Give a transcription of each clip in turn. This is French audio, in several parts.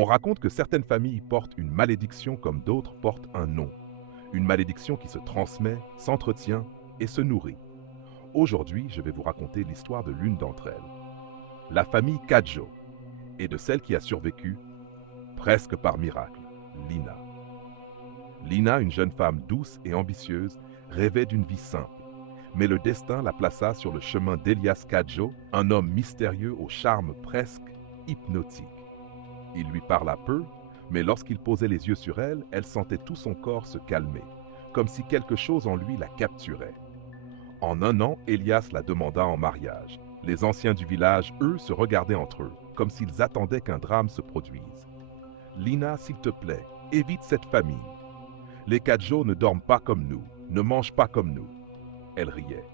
On raconte que certaines familles portent une malédiction comme d'autres portent un nom. Une malédiction qui se transmet, s'entretient et se nourrit. Aujourd'hui, je vais vous raconter l'histoire de l'une d'entre elles, la famille Cadjo, et de celle qui a survécu, presque par miracle, Lina. Lina, une jeune femme douce et ambitieuse, rêvait d'une vie simple. Mais le destin la plaça sur le chemin d'Elias Cadjo, un homme mystérieux au charme presque hypnotique. Il lui parla peu, mais lorsqu'il posait les yeux sur elle, elle sentait tout son corps se calmer, comme si quelque chose en lui la capturait. En un an, Elias la demanda en mariage. Les anciens du village, eux, se regardaient entre eux, comme s'ils attendaient qu'un drame se produise. Lina, s'il te plaît, évite cette famille. Les Cadjo ne dorment pas comme nous, ne mangent pas comme nous. Elle riait.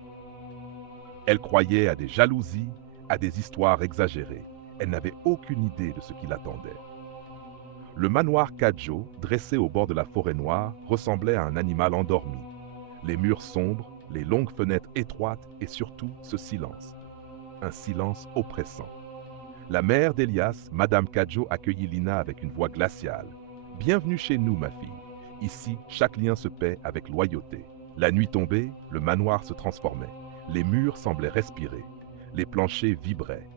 Elle croyait à des jalousies, à des histoires exagérées. Elle n'avait aucune idée de ce qui l'attendait. Le manoir Cadjo, dressé au bord de la forêt noire, ressemblait à un animal endormi. Les murs sombres, les longues fenêtres étroites et surtout ce silence. Un silence oppressant. La mère d'Elias, Madame Cadjo, accueillit Lina avec une voix glaciale. « Bienvenue chez nous, ma fille. Ici, chaque lien se paie avec loyauté. » La nuit tombée, le manoir se transformait. Les murs semblaient respirer. Les planchers vibraient.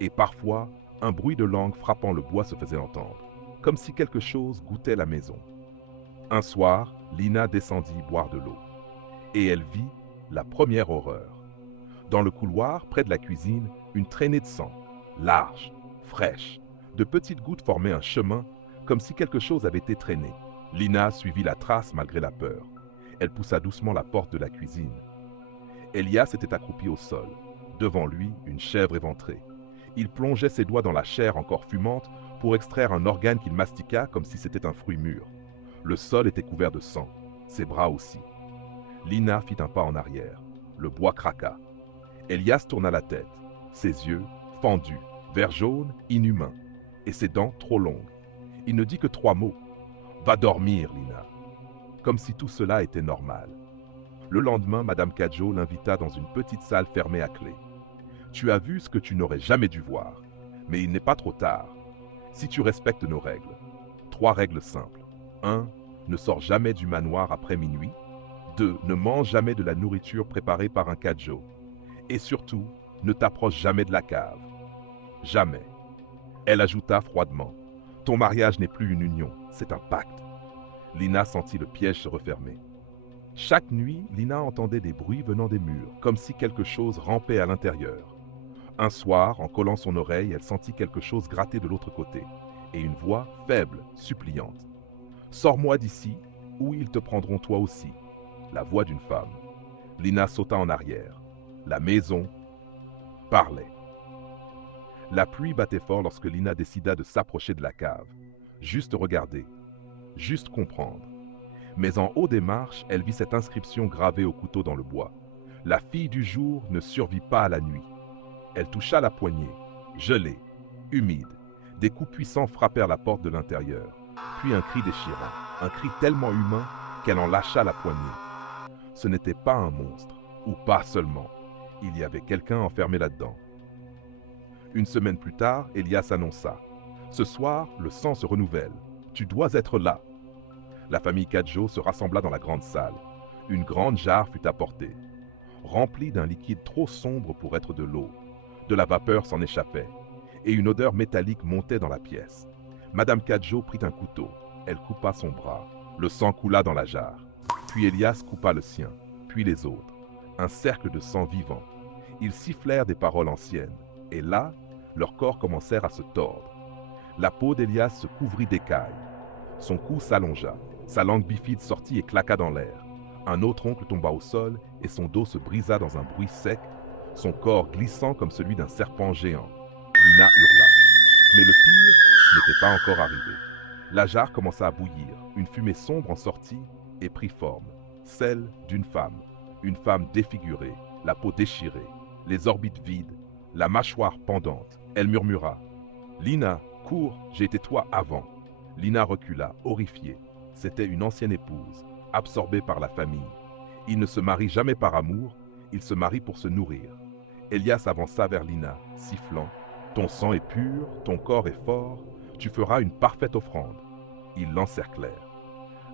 Et parfois, un bruit de langue frappant le bois se faisait entendre, comme si quelque chose goûtait la maison. Un soir, Lina descendit boire de l'eau. Et elle vit la première horreur. Dans le couloir, près de la cuisine, une traînée de sang, large, fraîche. De petites gouttes formaient un chemin, comme si quelque chose avait été traîné. Lina suivit la trace malgré la peur. Elle poussa doucement la porte de la cuisine. Elias était accroupi au sol. Devant lui, une chèvre éventrée. Il plongeait ses doigts dans la chair encore fumante pour extraire un organe qu'il mastiqua comme si c'était un fruit mûr. Le sol était couvert de sang, ses bras aussi. Lina fit un pas en arrière. Le bois craqua. Elias tourna la tête. Ses yeux, fendus, vert jaune, inhumains. Et ses dents trop longues. Il ne dit que 3 mots. « Va dormir, Lina. » Comme si tout cela était normal. Le lendemain, Madame Cadjo l'invita dans une petite salle fermée à clé. « Tu as vu ce que tu n'aurais jamais dû voir. Mais il n'est pas trop tard. Si tu respectes nos règles. 3 règles simples. 1. Ne sors jamais du manoir après minuit. 2. Ne mange jamais de la nourriture préparée par un Cadjo. Et surtout, ne t'approche jamais de la cave. Jamais. » Elle ajouta froidement. « Ton mariage n'est plus une union, c'est un pacte. » Lina sentit le piège se refermer. Chaque nuit, Lina entendait des bruits venant des murs, comme si quelque chose rampait à l'intérieur. Un soir, en collant son oreille, elle sentit quelque chose gratter de l'autre côté, et une voix faible, suppliante. « Sors-moi d'ici, ou ils te prendront toi aussi. » La voix d'une femme. Lina sauta en arrière. La maison parlait. La pluie battait fort lorsque Lina décida de s'approcher de la cave. Juste regarder. Juste comprendre. Mais en haut des marches, elle vit cette inscription gravée au couteau dans le bois. « La fille du jour ne survit pas à la nuit. » Elle toucha la poignée, gelée, humide. Des coups puissants frappèrent la porte de l'intérieur. Puis un cri déchirant, un cri tellement humain qu'elle en lâcha la poignée. Ce n'était pas un monstre, ou pas seulement. Il y avait quelqu'un enfermé là-dedans. Une semaine plus tard, Elias annonça. « Ce soir, le sang se renouvelle. Tu dois être là. » La famille Cadjo se rassembla dans la grande salle. Une grande jarre fut apportée, remplie d'un liquide trop sombre pour être de l'eau. De la vapeur s'en échappait, et une odeur métallique montait dans la pièce. Madame Cadjo prit un couteau. Elle coupa son bras. Le sang coula dans la jarre. Puis Elias coupa le sien, puis les autres. Un cercle de sang vivant. Ils sifflèrent des paroles anciennes, et là, leurs corps commencèrent à se tordre. La peau d'Elias se couvrit d'écailles. Son cou s'allongea. Sa langue bifide sortit et claqua dans l'air. Un autre oncle tomba au sol et son dos se brisa dans un bruit sec, son corps glissant comme celui d'un serpent géant. Lina hurla. Mais le pire n'était pas encore arrivé. La jarre commença à bouillir, une fumée sombre en sortit et prit forme, celle d'une femme. Une femme défigurée, la peau déchirée, les orbites vides, la mâchoire pendante. Elle murmura. « Lina, cours, j'ai été toi avant. » Lina recula, horrifiée. C'était une ancienne épouse, absorbée par la famille. Ils ne se marient jamais par amour, ils se marient pour se nourrir. Elias avança vers Lina, sifflant. « Ton sang est pur, ton corps est fort, Tu feras une parfaite offrande. » Ils l'encerclèrent.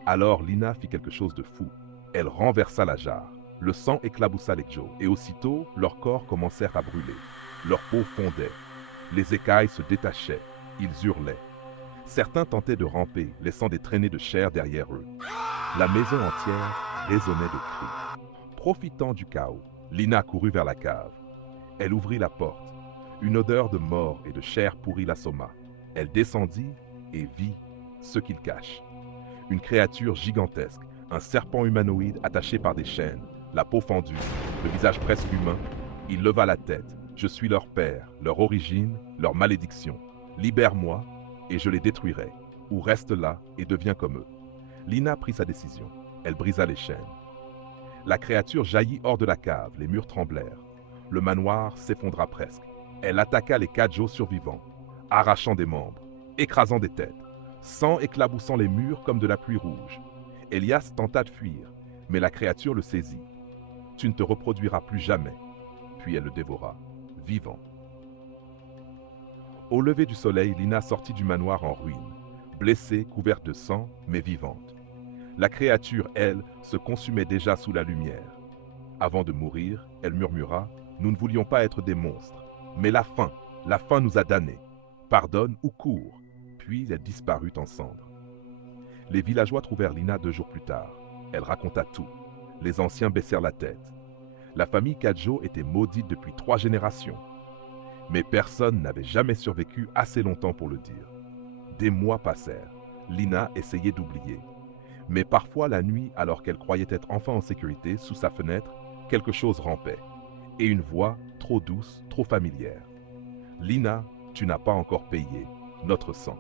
Alors Lina fit quelque chose de fou. Elle renversa la jarre. Le sang éclaboussa les Joe, et aussitôt, leurs corps commencèrent à brûler. Leur peau fondait. Les écailles se détachaient. Ils hurlaient. Certains tentaient de ramper, laissant des traînées de chair derrière eux. La maison entière résonnait de cris. Profitant du chaos, Lina courut vers la cave. Elle ouvrit la porte. Une odeur de mort et de chair pourrie l'assomma. Elle descendit et vit ce qu'il cache. Une créature gigantesque, un serpent humanoïde attaché par des chaînes, la peau fendue, le visage presque humain. Il leva la tête. « Je suis leur père, leur origine, leur malédiction. Libère-moi et je les détruirai. Ou reste là et deviens comme eux. » Lina prit sa décision. Elle brisa les chaînes. La créature jaillit hors de la cave, les murs tremblèrent. Le manoir s'effondra presque. Elle attaqua les Kadjo survivants, arrachant des membres, écrasant des têtes, sang éclaboussant les murs comme de la pluie rouge. Elias tenta de fuir, mais la créature le saisit. « Tu ne te reproduiras plus jamais. » Puis elle le dévora, vivant. Au lever du soleil, Lina sortit du manoir en ruine, blessée, couverte de sang, mais vivante. La créature, elle, se consumait déjà sous la lumière. Avant de mourir, elle murmura « Nous ne voulions pas être des monstres, mais la faim nous a damnés. Pardonne ou cours !» Puis elle disparut en cendres. Les villageois trouvèrent Lina 2 jours plus tard. Elle raconta tout. Les anciens baissèrent la tête. La famille Kadjo était maudite depuis 3 générations. Mais personne n'avait jamais survécu assez longtemps pour le dire. Des mois passèrent. Lina essayait d'oublier. Mais parfois la nuit, alors qu'elle croyait être enfin en sécurité, sous sa fenêtre, quelque chose rampait. Et une voix, trop douce, trop familière. « Lina, tu n'as pas encore payé notre sang. »